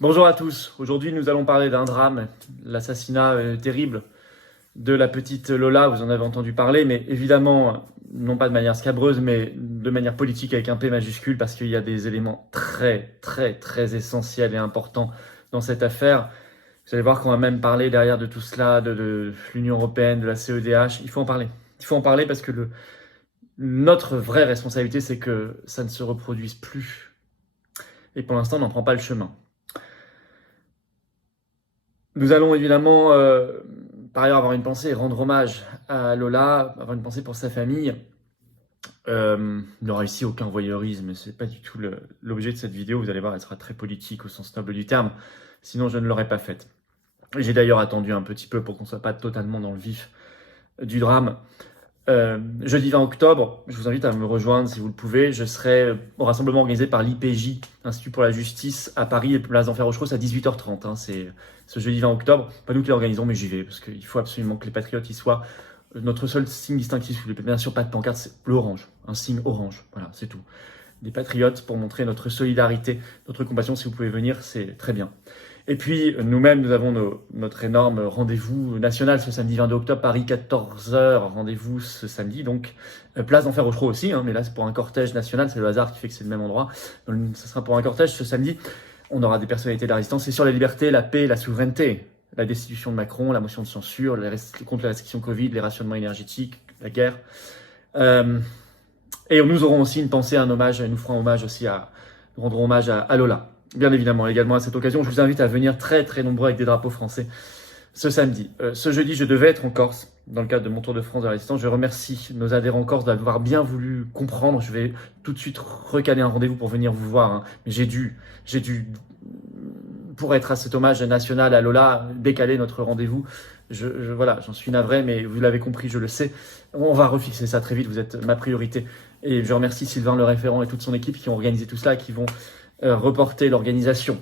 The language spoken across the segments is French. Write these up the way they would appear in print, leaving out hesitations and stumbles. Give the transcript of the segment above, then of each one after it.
Bonjour à tous. Aujourd'hui, nous allons parler d'un drame, l'assassinat terrible de la petite Lola. Vous en avez entendu parler, mais évidemment, non pas de manière scabreuse, mais de manière politique avec un P majuscule, parce qu'il y a des éléments très essentiels et importants dans cette affaire. Vous allez voir qu'on va même parler derrière de tout cela, de l'Union européenne, de la CEDH. Il faut en parler. Il faut en parler parce que notre vraie responsabilité, c'est que ça ne se reproduise plus. Et pour l'instant, on n'en prend pas le chemin. Nous allons évidemment, par ailleurs, avoir une pensée et rendre hommage à Lola, avoir une pensée pour sa famille. Il n'y aura ici aucun voyeurisme, c'est pas du tout l'objet de cette vidéo. Vous allez voir, elle sera très politique au sens noble du terme. Sinon, je ne l'aurais pas faite. J'ai d'ailleurs attendu un petit peu pour qu'on soit pas totalement dans le vif du drame. Jeudi 20 octobre, je vous invite à me rejoindre si vous le pouvez. Je serai au rassemblement organisé par l'IPJ, Institut pour la Justice, à Paris, place d'Enfer Rochereau, à 18h30. C'est ce jeudi 20 octobre. Pas nous qui l'organisons, mais j'y vais, parce qu'il faut absolument que les patriotes y soient. Notre seul signe distinctif, bien sûr pas de pancarte, c'est l'orange. Un signe orange, voilà, c'est tout. Des patriotes pour montrer notre solidarité, notre compassion. Si vous pouvez venir, c'est très bien. Et puis, nous-mêmes, nous avons notre énorme rendez-vous national ce samedi 22 octobre, Paris 14h, rendez-vous ce samedi, donc place d'Enfer Rochereau aussi, mais là c'est pour un cortège national, c'est le hasard qui fait que c'est le même endroit. Donc, ce sera pour un cortège ce samedi, on aura des personnalités de la résistance, c'est sur la liberté, la paix, la souveraineté, la destitution de Macron, la motion de censure, contre la restriction Covid, les rationnements énergétiques, la guerre. Et nous aurons aussi une pensée, un hommage, nous ferons hommage aussi nous rendrons hommage à Lola. Bien évidemment, également à cette occasion, je vous invite à venir très nombreux avec des drapeaux français ce samedi. Ce jeudi, je devais être en Corse dans le cadre de mon Tour de France de la Résistance. Je remercie nos adhérents corse d'avoir bien voulu comprendre. Je vais tout de suite recaler un rendez-vous pour venir vous voir. Mais j'ai dû, pour être à cet hommage national à Lola, décaler notre rendez-vous. Voilà, j'en suis navré, mais vous l'avez compris, je le sais. On va refixer ça très vite, vous êtes ma priorité. Et je remercie Sylvain le référent et toute son équipe qui ont organisé tout cela et qui vont reporter l'organisation.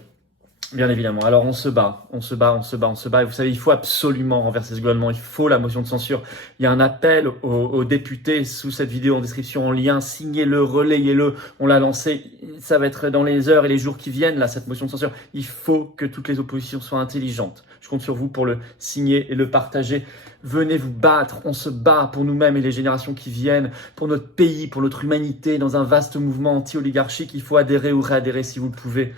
Bien évidemment. Alors on se bat. Et vous savez, il faut absolument renverser ce gouvernement. Il faut la motion de censure. Il y a un appel aux députés sous cette vidéo en description en lien. Signez-le, relayez-le. On l'a lancé. Ça va être dans les heures et les jours qui viennent, là, cette motion de censure. Il faut que toutes les oppositions soient intelligentes. Je compte sur vous pour le signer et le partager. Venez vous battre. On se bat pour nous-mêmes et les générations qui viennent, pour notre pays, pour notre humanité, dans un vaste mouvement anti-oligarchique. Il faut adhérer ou réadhérer si vous le pouvez.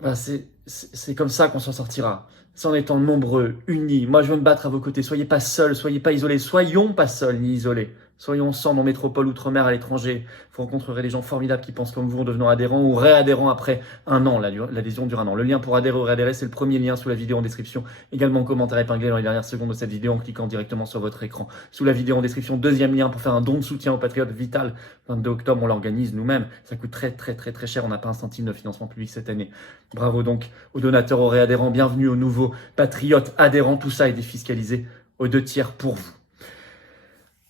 Voilà, c'est comme ça qu'on s'en sortira. C'est en étant nombreux, unis. Moi, je veux me battre à vos côtés. Soyez pas seuls, soyez pas isolés. Soyons pas seuls ni isolés. Soyons ensemble en métropole, outre-mer, à l'étranger. Vous rencontrerez des gens formidables qui pensent comme vous en devenant adhérents ou réadhérents après un an. L'adhésion dure un an. Le lien pour adhérer ou réadhérer, c'est le premier lien sous la vidéo en description. Également, commentaire épinglé dans les dernières secondes de cette vidéo en cliquant directement sur votre écran. Sous la vidéo en description, deuxième lien pour faire un don de soutien aux patriotes vital. 22 octobre, on l'organise nous-mêmes. Ça coûte très cher. On n'a pas un centime de financement public cette année. Bravo donc aux donateurs, aux réadhérents. Bienvenue aux nouveaux patriotes adhérents. Tout ça est défiscalisé aux 2/3 pour vous.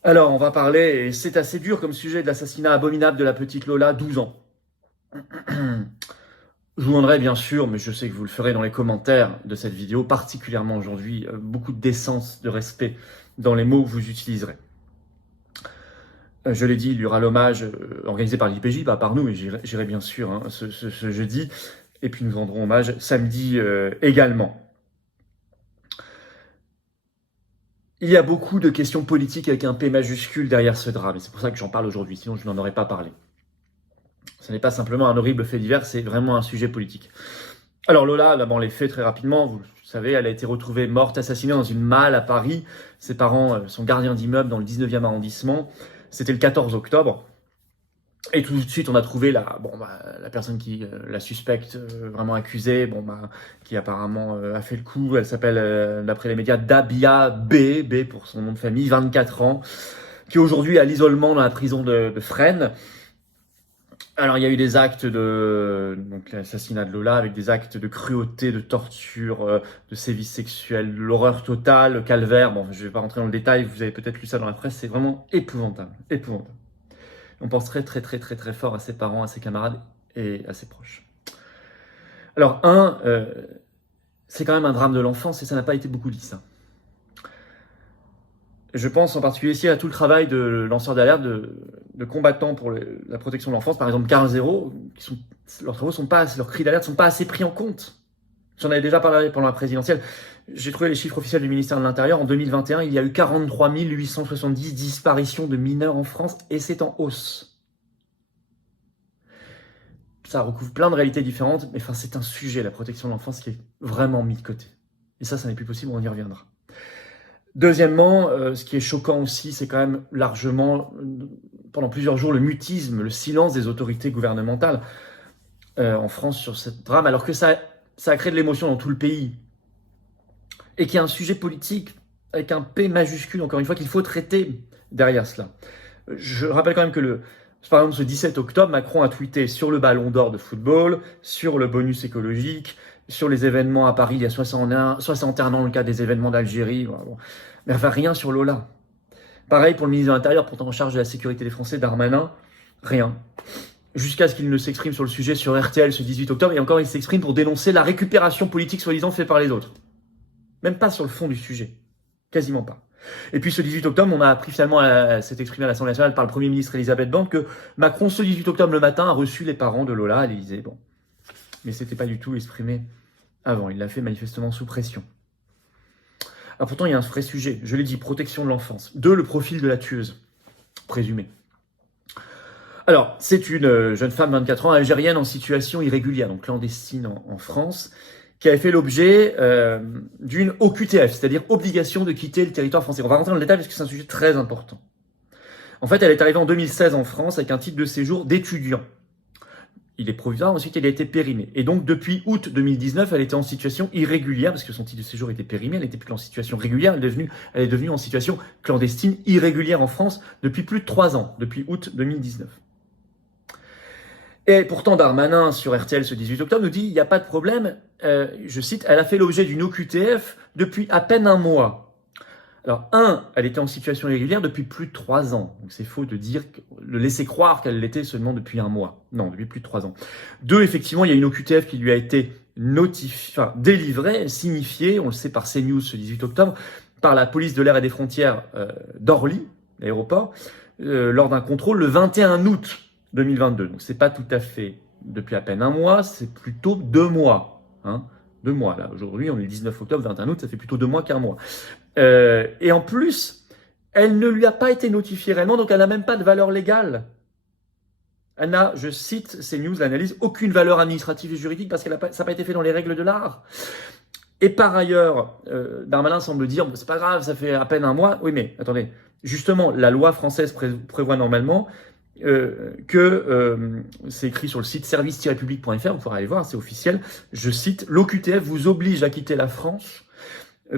Alors, on va parler, et c'est assez dur comme sujet, de l'assassinat abominable de la petite Lola, 12 ans. Je vous demanderai bien sûr, mais je sais que vous le ferez dans les commentaires de cette vidéo, particulièrement aujourd'hui, beaucoup de décence, de respect dans les mots que vous utiliserez. Je l'ai dit, il y aura l'hommage organisé par l'IPJ, pas par nous, mais j'irai bien sûr ce jeudi. Et puis nous rendrons hommage samedi également. Il y a beaucoup de questions politiques avec un P majuscule derrière ce drame, et c'est pour ça que j'en parle aujourd'hui, sinon je n'en aurais pas parlé. Ce n'est pas simplement un horrible fait divers, c'est vraiment un sujet politique. Alors Lola, d'abord les faits très rapidement, vous savez, elle a été retrouvée morte, assassinée dans une malle à Paris. Ses parents sont gardiens d'immeuble dans le 19e arrondissement. C'était le 14 octobre. Et tout de suite, on a trouvé la personne qui la suspecte, vraiment accusée, qui apparemment a fait le coup. Elle s'appelle, d'après les médias, Dabia B pour son nom de famille, 24 ans, qui aujourd'hui est à l'isolement dans la prison de Fresnes. Alors, il y a eu des actes donc l'assassinat de Lola, avec des actes de cruauté, de torture, de sévices sexuels, de l'horreur totale, le calvaire. Bon, je vais pas rentrer dans le détail, vous avez peut-être lu ça dans la presse, c'est vraiment épouvantable. On pense très fort à ses parents, à ses camarades et à ses proches. Alors, c'est quand même un drame de l'enfance et ça n'a pas été beaucoup dit, ça. Je pense en particulier ici à tout le travail de lanceurs d'alerte, de combattants pour la protection de l'enfance, par exemple Carl Zéro, leurs travaux sont pas, leurs cris d'alerte sont pas assez pris en compte. J'en avais déjà parlé pendant la présidentielle. J'ai trouvé les chiffres officiels du ministère de l'Intérieur. En 2021, il y a eu 43 870 disparitions de mineurs en France et c'est en hausse. Ça recouvre plein de réalités différentes, mais enfin, c'est un sujet, la protection de l'enfance, qui est vraiment mis de côté. Et ça n'est plus possible, on y reviendra. Deuxièmement, ce qui est choquant aussi, c'est quand même largement, pendant plusieurs jours, le mutisme, le silence des autorités gouvernementales en France sur ce drame, alors que ça a créé de l'émotion dans tout le pays. Et qu'il y a un sujet politique avec un P majuscule, encore une fois, qu'il faut traiter derrière cela. Je rappelle quand même que par exemple, ce 17 octobre, Macron a tweeté sur le ballon d'or de football, sur le bonus écologique, sur les événements à Paris il y a 61 ans, le cas des événements d'Algérie. Bon. Mais enfin, rien sur Lola. Pareil pour le ministre de l'Intérieur, pourtant en charge de la sécurité des Français, Darmanin, rien. Jusqu'à ce qu'il ne s'exprime sur le sujet sur RTL ce 18 octobre, et encore il s'exprime pour dénoncer la récupération politique soi-disant faite par les autres. Même pas sur le fond du sujet. Quasiment pas. Et puis ce 18 octobre, on a appris finalement, s'est exprimé à l'Assemblée nationale par le Premier ministre Elisabeth Borne, que Macron, ce 18 octobre le matin, a reçu les parents de Lola à l'Élysée. Bon. Mais c'était pas du tout exprimé avant. Il l'a fait manifestement sous pression. Alors pourtant, il y a un vrai sujet. Je l'ai dit, protection de l'enfance. 2, le profil de la tueuse, présumée. Alors, c'est une jeune femme, 24 ans, algérienne en situation irrégulière, donc clandestine en France, qui avait fait l'objet d'une OQTF, c'est-à-dire obligation de quitter le territoire français. On va rentrer dans le détail parce que c'est un sujet très important. En fait, elle est arrivée en 2016 en France avec un titre de séjour d'étudiant. Il est provisoire, ensuite elle a été périmée. Et donc depuis août 2019, elle était en situation irrégulière, parce que son titre de séjour était périmé, elle n'était plus en situation régulière, elle est devenue en situation clandestine, irrégulière en France depuis plus de 3 ans, depuis août 2019. Et pourtant, Darmanin, sur RTL ce 18 octobre, nous dit il n'y a pas de problème, je cite, elle a fait l'objet d'une OQTF depuis à peine un mois. Alors, elle était en situation irrégulière depuis plus de 3 ans. Donc c'est faux de laisser croire qu'elle l'était seulement depuis un mois. Non, depuis plus de 3 ans. 2, effectivement, il y a une OQTF qui lui a été délivrée, signifiée, on le sait par CNews ce 18 octobre, par la police de l'air et des frontières d'Orly, l'aéroport, lors d'un contrôle le 21 août 2022. Donc c'est pas tout à fait depuis à peine un mois, c'est plutôt 2 mois. 2 mois, là. Aujourd'hui, on est le 19 octobre, 21 août, ça fait plutôt 2 mois qu'un mois. Et en plus, elle ne lui a pas été notifiée réellement, donc elle n'a même pas de valeur légale. Elle n'a, je cite CNews, l'analyse, aucune valeur administrative et juridique parce que ça n'a pas été fait dans les règles de l'art. Et par ailleurs, Darmanin semble dire, c'est pas grave, ça fait à peine un mois. Oui, mais attendez, justement, la loi française prévoit normalement c'est écrit sur le site service-public.fr, vous pourrez aller voir, c'est officiel, je cite, l'OQTF vous oblige à quitter la France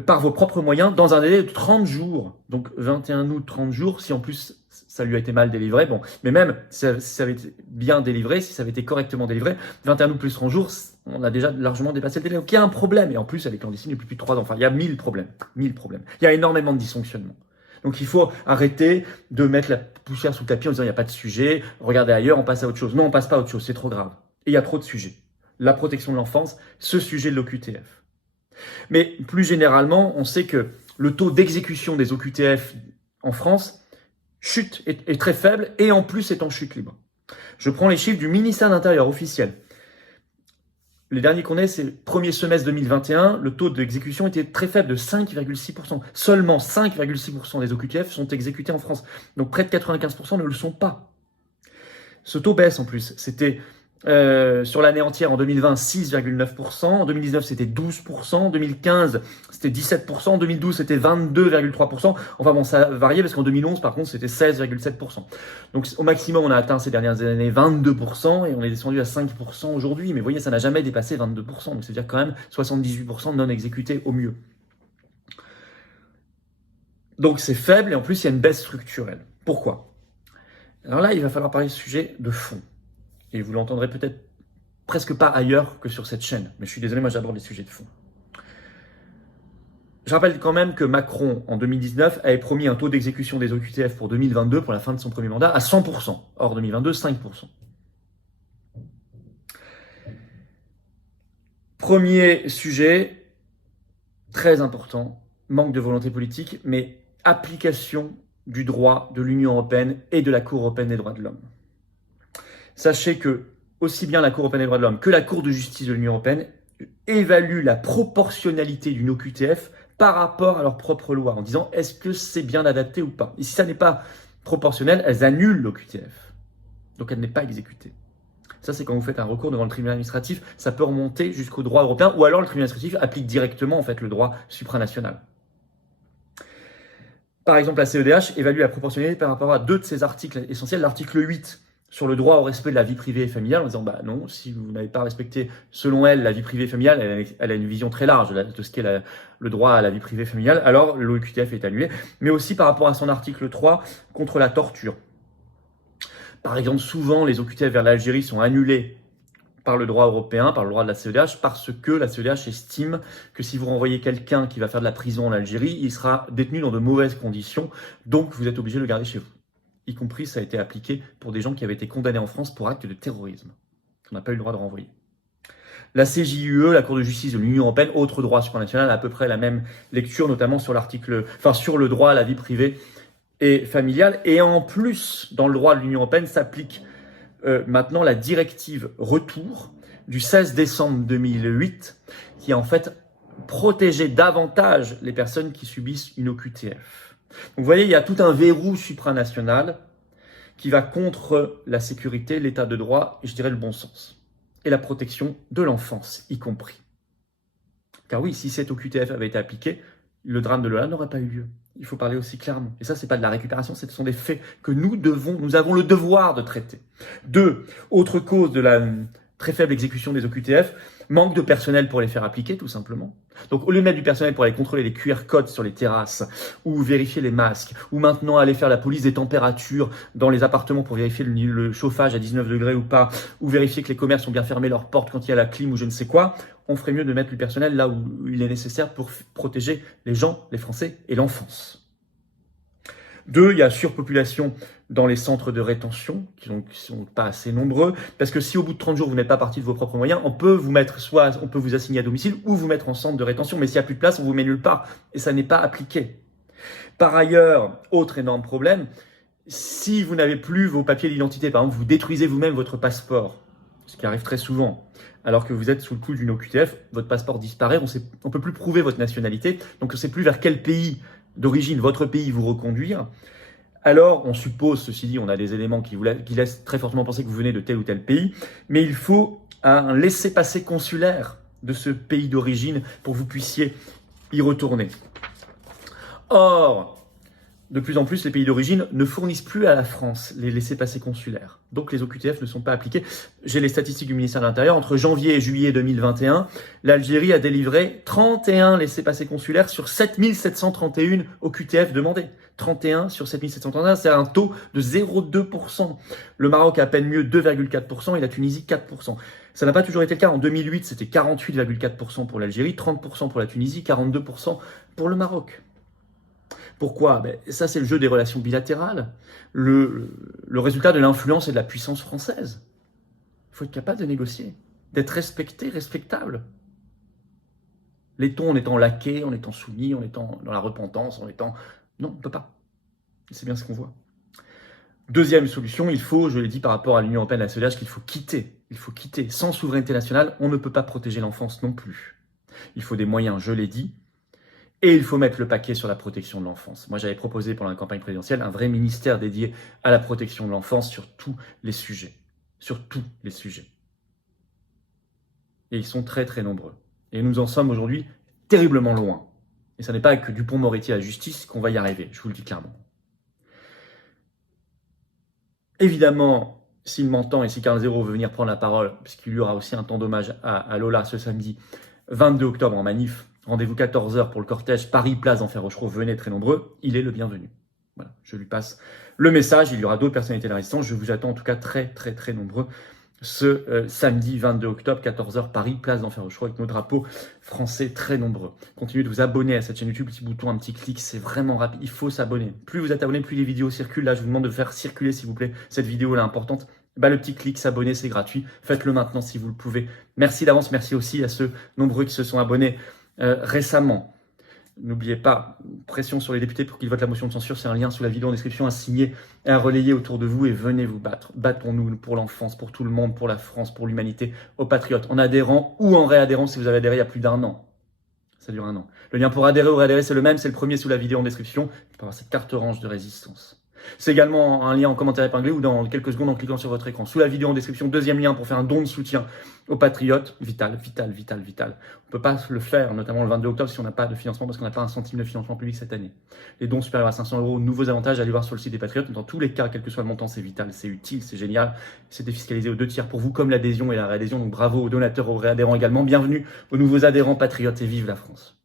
par vos propres moyens dans un délai de 30 jours. Donc 21 août, 30 jours, si en plus ça lui a été mal délivré, bon, mais même si ça avait été bien délivré, si ça avait été correctement délivré, 21 août plus 30 jours, on a déjà largement dépassé le délai. Donc il y a un problème, et en plus elle est clandestine depuis plus de 3 ans, enfin il y a 1000 problèmes. Il y a énormément de dysfonctionnements. Donc il faut arrêter de mettre la poussière sous le tapis en disant il n'y a pas de sujet, regardez ailleurs, on passe à autre chose. Non, on passe pas à autre chose, c'est trop grave. Et il y a trop de sujets. La protection de l'enfance, ce sujet de l'OQTF. Mais plus généralement, on sait que le taux d'exécution des OQTF en France chute, est très faible et en plus est en chute libre. Je prends les chiffres du ministère de l'Intérieur officiel. Les derniers qu'on ait, c'est le premier semestre 2021, le taux d'exécution était très faible, de 5,6%. Seulement 5,6% des OQTF sont exécutés en France. Donc près de 95% ne le sont pas. Ce taux baisse en plus. C'était sur l'année entière, en 2020, 6,9%. En 2019, c'était 12%. En 2015, c'était 17%. En 2012, c'était 22,3%. Enfin bon, ça a varié parce qu'en 2011, par contre, c'était 16,7%. Donc au maximum, on a atteint ces dernières années 22% et on est descendu à 5% aujourd'hui. Mais vous voyez, ça n'a jamais dépassé 22%. Donc c'est-à-dire quand même 78% non exécutés au mieux. Donc c'est faible et en plus, il y a une baisse structurelle. Pourquoi ? Alors là, il va falloir parler de sujet de fond. Et vous l'entendrez peut-être presque pas ailleurs que sur cette chaîne. Mais je suis désolé, moi j'aborde les sujets de fond. Je rappelle quand même que Macron, en 2019, avait promis un taux d'exécution des OQTF pour 2022, pour la fin de son premier mandat, à 100%. Or, 2022, 5%. Premier sujet, très important, manque de volonté politique, mais application du droit de l'Union européenne et de la Cour européenne des droits de l'homme. Sachez que aussi bien la Cour européenne des droits de l'homme que la Cour de justice de l'Union européenne évaluent la proportionnalité d'une OQTF par rapport à leur propre loi, en disant est-ce que c'est bien adapté ou pas. Et si ça n'est pas proportionnel, elles annulent l'OQTF. Donc elle n'est pas exécutée. Ça, c'est quand vous faites un recours devant le tribunal administratif, ça peut remonter jusqu'au droit européen, ou alors le tribunal administratif applique directement en fait, le droit supranational. Par exemple, la CEDH évalue la proportionnalité par rapport à deux de ses articles essentiels. L'article 8 sur le droit au respect de la vie privée et familiale, en disant bah non, si vous n'avez pas respecté, selon elle, la vie privée et familiale, elle a une vision très large de ce qu'est le droit à la vie privée et familiale, alors l'OQTF est annulé. Mais aussi par rapport à son article 3 contre la torture. Par exemple, souvent, les OQTF vers l'Algérie sont annulés par le droit européen, par le droit de la CEDH, parce que la CEDH estime que si vous renvoyez quelqu'un qui va faire de la prison en Algérie, il sera détenu dans de mauvaises conditions, donc vous êtes obligé de le garder chez vous. Y compris, ça a été appliqué pour des gens qui avaient été condamnés en France pour actes de terrorisme. On n'a pas eu le droit de renvoyer. La CJUE, la Cour de justice de l'Union européenne, autre droit supranational, a à peu près la même lecture, notamment sur sur le droit à la vie privée et familiale. Et en plus, dans le droit de l'Union européenne, s'applique maintenant la directive Retour du 16 décembre 2008, qui a en fait protégé davantage les personnes qui subissent une OQTF. Donc vous voyez, il y a tout un verrou supranational qui va contre la sécurité, l'état de droit et je dirais le bon sens. Et la protection de l'enfance y compris. Car oui, si cette OQTF avait été appliquée, le drame de Lola n'aurait pas eu lieu. Il faut parler aussi clairement. Et ça, c'est pas de la récupération, ce sont des faits que nous avons le devoir de traiter. Deux, autre cause de la très faible exécution des OQTF, manque de personnel pour les faire appliquer, tout simplement. Donc, au lieu de mettre du personnel pour aller contrôler les QR codes sur les terrasses, ou vérifier les masques, ou maintenant aller faire la police des températures dans les appartements pour vérifier le chauffage à 19 degrés ou pas, ou vérifier que les commerces ont bien fermé leurs portes quand il y a la clim ou je ne sais quoi, on ferait mieux de mettre du personnel là où il est nécessaire pour protéger les gens, les Français et l'enfance. Deux, il y a surpopulation dans les centres de rétention, qui sont pas assez nombreux, parce que si au bout de 30 jours, vous n'êtes pas parti de vos propres moyens, on peut vous assigner à domicile ou vous mettre en centre de rétention, mais s'il n'y a plus de place, on vous met nulle part, et ça n'est pas appliqué. Par ailleurs, autre énorme problème, si vous n'avez plus vos papiers d'identité, par exemple, vous détruisez vous-même votre passeport, ce qui arrive très souvent, alors que vous êtes sous le coup d'une OQTF, votre passeport disparaît, on ne peut plus prouver votre nationalité, donc on ne sait plus vers quel pays d'origine, votre pays, vous reconduire. Alors, on suppose, ceci dit, on a des éléments qui laissent très fortement penser que vous venez de tel ou tel pays, mais il faut un laissez-passer consulaire de ce pays d'origine pour que vous puissiez y retourner. Or, de plus en plus, les pays d'origine ne fournissent plus à la France les laissez-passer consulaires. Donc, les OQTF ne sont pas appliqués. J'ai les statistiques du ministère de l'Intérieur. Entre janvier et juillet 2021, l'Algérie a délivré 31 laissez-passer consulaires sur 7731 OQTF demandés. 31 sur 7731, c'est un taux de 0,2%. Le Maroc a à peine mieux 2,4% et la Tunisie 4%. Ça n'a pas toujours été le cas. En 2008, c'était 48,4% pour l'Algérie, 30% pour la Tunisie, 42% pour le Maroc. Pourquoi ? Ça, c'est le jeu des relations bilatérales, le résultat de l'influence et de la puissance française. Il faut être capable de négocier, d'être respecté, respectable. L'est-on en étant laqué, en étant soumis, en étant dans la repentance, en étant... Non, on ne peut pas. C'est bien ce qu'on voit. Deuxième solution, il faut, je l'ai dit par rapport à l'Union européenne, à la CEDH, qu'il faut quitter. Il faut quitter. Sans souveraineté nationale, on ne peut pas protéger l'enfance non plus. Il faut des moyens, je l'ai dit. Et il faut mettre le paquet sur la protection de l'enfance. Moi, j'avais proposé pendant la campagne présidentielle un vrai ministère dédié à la protection de l'enfance sur tous les sujets. Sur tous les sujets. Et ils sont très très nombreux. Et nous en sommes aujourd'hui terriblement loin. Et ce n'est pas avec Dupond-Moretti à la justice qu'on va y arriver, je vous le dis clairement. Évidemment, s'il m'entend et si Carl Zéro veut venir prendre la parole, puisqu'il y aura aussi un temps d'hommage à Lola ce samedi 22 octobre en manif, rendez-vous 14h pour le cortège Paris Place d'Enfer Rochereau, venez très nombreux, il est le bienvenu. Voilà, je lui passe le message, il y aura d'autres personnalités de la résistance, je vous attends en tout cas très très très nombreux ce samedi 22 octobre, 14h, Paris, place d'Enfer Rochereau, avec nos drapeaux français très nombreux. Continuez de vous abonner à cette chaîne YouTube, petit bouton, un petit clic, c'est vraiment rapide, il faut s'abonner. Plus vous êtes abonné, plus les vidéos circulent. Là, je vous demande de faire circuler, s'il vous plaît, cette vidéo-là importante. Le petit clic, s'abonner, c'est gratuit. Faites-le maintenant si vous le pouvez. Merci d'avance, merci aussi à ceux nombreux qui se sont abonnés récemment. N'oubliez pas, pression sur les députés pour qu'ils votent la motion de censure. C'est un lien sous la vidéo en description à signer et à relayer autour de vous et venez vous battre. Battons-nous pour l'enfance, pour tout le monde, pour la France, pour l'humanité, aux patriotes, en adhérant ou en réadhérant si vous avez adhéré il y a plus d'1 an. Ça dure 1 an. Le lien pour adhérer ou réadhérer, c'est le même, c'est le premier sous la vidéo en description. Il peut avoir cette carte orange de résistance. C'est également un lien en commentaire épinglé ou dans quelques secondes en cliquant sur votre écran. Sous la vidéo en description, deuxième lien pour faire un don de soutien aux patriotes. Vital, vital, vital, vital. On ne peut pas le faire, notamment le 22 octobre, si on n'a pas de financement, parce qu'on n'a pas un centime de financement public cette année. Les dons supérieurs à 500 €, nouveaux avantages, allez voir sur le site des patriotes. Dans tous les cas, quel que soit le montant, c'est vital, c'est utile, c'est génial. C'est défiscalisé aux 2 tiers pour vous, comme l'adhésion et la réadhésion. Donc bravo aux donateurs, aux réadhérents également. Bienvenue aux nouveaux adhérents patriotes et vive la France.